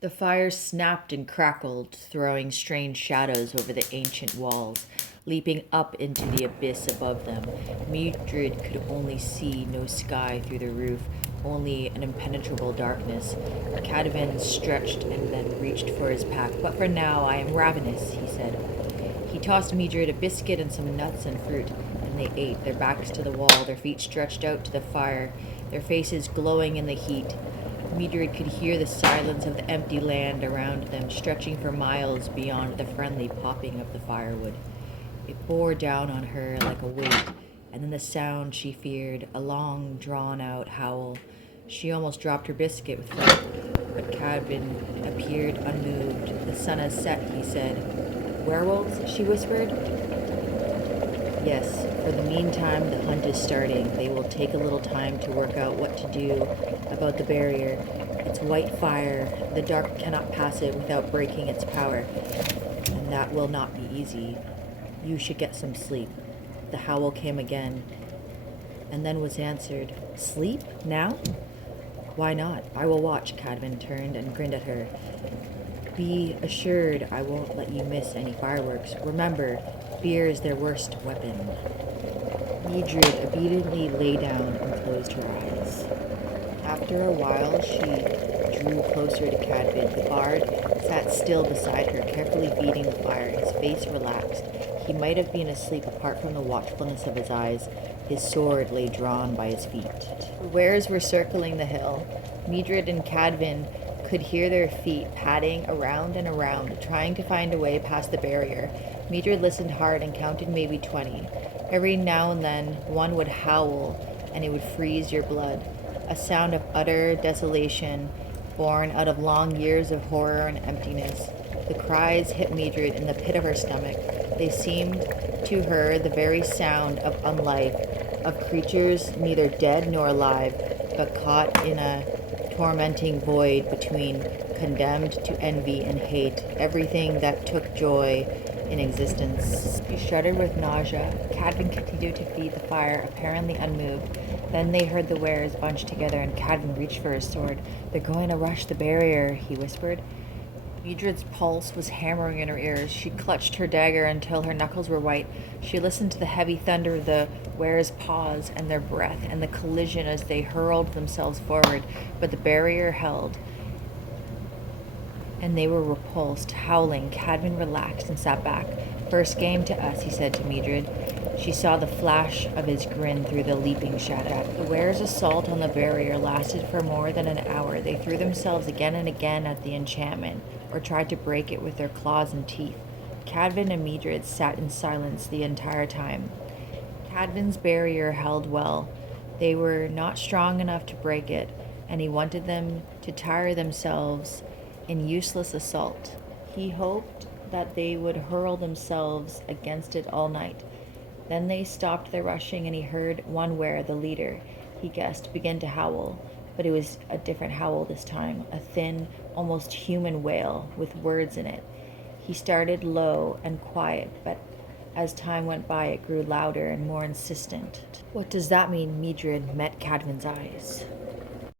The fire snapped and crackled, throwing strange shadows over the ancient walls, leaping up into the abyss above them. Mildred could only see no sky through the roof, only an impenetrable darkness. Cadvan stretched and then reached for his pack. "But for now, I am ravenous," he said. He tossed Mildred a biscuit and some nuts and fruit, and they ate, their backs to the wall, their feet stretched out to the fire, their faces glowing in the heat. Mildred could hear the silence of the empty land around them, stretching for miles beyond the friendly popping of the firewood. It bore down on her like a weight, and then the sound she feared, a long, drawn-out howl. She almost dropped her biscuit with fright, but Cadvan appeared unmoved. "The sun has set," he said. "Werewolves?" she whispered. "Yes, for the meantime the hunt is starting. They will take a little time to work out what to do about the barrier. It's white fire. The dark cannot pass it without breaking its power, and that will not be easy. You should get some sleep." The howl came again, and then was answered. "Sleep? Now?" "Why not? I will watch." Cadvan turned and grinned at her. "Be assured I won't let you miss any fireworks. Remember, fear is their worst weapon." Mildred obediently lay down and closed her eyes. After a while, she drew closer to Cadvan. The bard sat still beside her, carefully feeding the fire, his face relaxed. He might have been asleep apart from the watchfulness of his eyes. His sword lay drawn by his feet. The wares were circling the hill. Mildred and Cadvan could hear their feet padding around and around, trying to find a way past the barrier. Mildred listened hard and counted maybe 20. Every now and then one would howl, and it would freeze your blood. A sound of utter desolation, born out of long years of horror and emptiness. The cries hit Mildred in the pit of her stomach. They seemed to her the very sound of unlife, of creatures neither dead nor alive, but caught in a tormenting void between condemned to envy and hate, everything that took joy in existence. She shuddered with nausea. Cadvan continued to feed the fire, apparently unmoved. Then they heard the wares bunch together, and Cadvan reached for his sword. "They're going to rush the barrier," he whispered. Mildred's pulse was hammering in her ears. She clutched her dagger until her knuckles were white. She listened to the heavy thunder of the wares' paws and their breath, and the collision as they hurled themselves forward. But the barrier held, and they were repulsed. Howling, Cadvan relaxed and sat back. "First game to us," he said to Mildred. She saw the flash of his grin through the leaping shadow. The wares' assault on the barrier lasted for more than an hour. They threw themselves again and again at the enchantment, or tried to break it with their claws and teeth. Cadvan and Mildred sat in silence the entire time. Cadvan's barrier held well. They were not strong enough to break it, and he wanted them to tire themselves in useless assault. He hoped that they would hurl themselves against it all night. Then they stopped their rushing, and he heard one were, the leader, he guessed, begin to howl. But it was a different howl this time, a thin, almost human wail with words in it. He started low and quiet, but as time went by it grew louder and more insistent. "What does that mean?" Mildred met Cadvan's eyes.